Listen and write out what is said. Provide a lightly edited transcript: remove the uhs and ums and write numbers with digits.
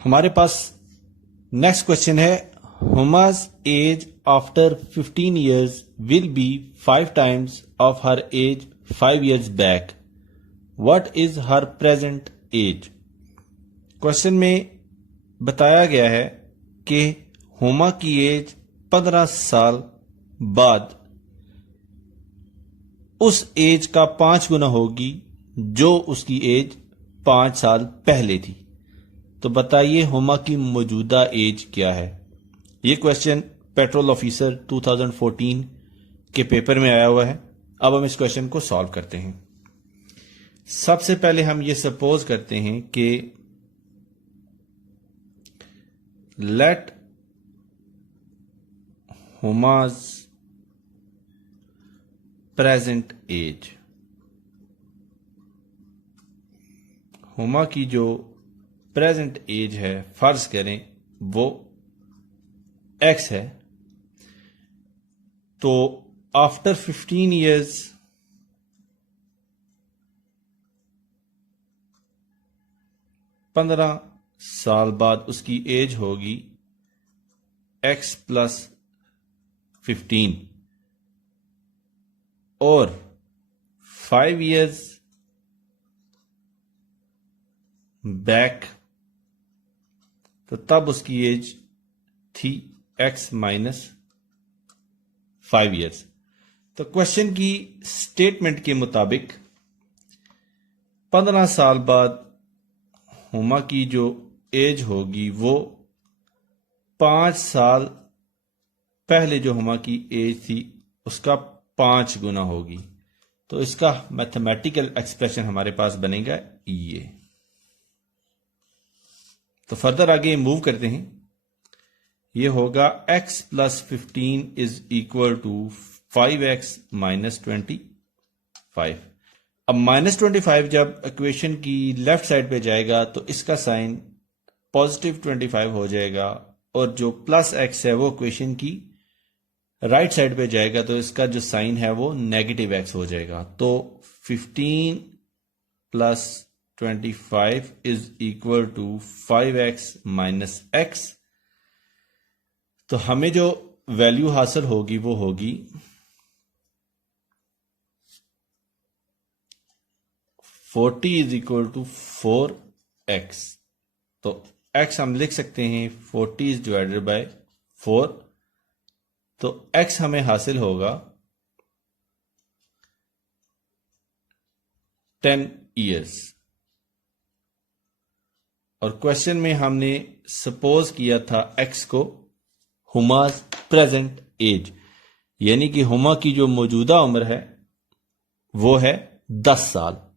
हमारे पास next question है, Huma's age after 15 years will be 5 times of her age 5 years back. What is her present age? Question में बताया गया है कि हुमा की एज 15 साल बाद उस एज का 5 गुना होगी जो उसकी एज 5 साल पहले थी. तो बताइए हुमा की मौजूदा एज क्या है? यह क्वेश्चन पेट्रोल ऑफिसर 2014 के पेपर में आया हुआ है. अब हम इस क्वेश्चन को सॉल्व करते हैं. सबसे पहले हम ये सपोज करते हैं कि लेट हुमा's प्रेजेंट एज, हुमा की जो प्रेजेंट एज है फर्ज करें वो x है. तो आफ्टर 15 years पंद्रह साल बाद उसकी एज होगी x + 15 और 5 years बैक तो तब उसकी एज थी x - 5 years. तो क्वेश्चन की स्टेटमेंट के मुताबिक 15 साल बाद हुमा की जो एज होगी वो 5 साल पहले जो हुमा की एज थी उसका 5 गुना होगी. तो इसका मैथमेटिकल एक्सप्रेशन हमारे पास बनेगा ये. तो फर्दर आगे मूव करते हैं. ये होगा x + 15 = 5x - 25. अब -25 जब इक्वेशन की लेफ्ट साइड पे जाएगा तो इसका साइन +25 हो जाएगा और जो +x है वो इक्वेशन की राइट साइड पे जाएगा तो इसका जो साइन है वो -x हो जाएगा. तो 15 + 25 = 5x - x. तो हमें जो वैल्यू हासिल होगी वो होगी 40 = 4x. तो x हम लिख सकते हैं 40 / 4. तो x हमें हासिल होगा 10 years. और क्वेश्चन में हमने सपोज किया था x को हुमा's प्रेजेंट एज, यानी कि हुमा की जो मौजूदा उम्र है वो है 10 साल.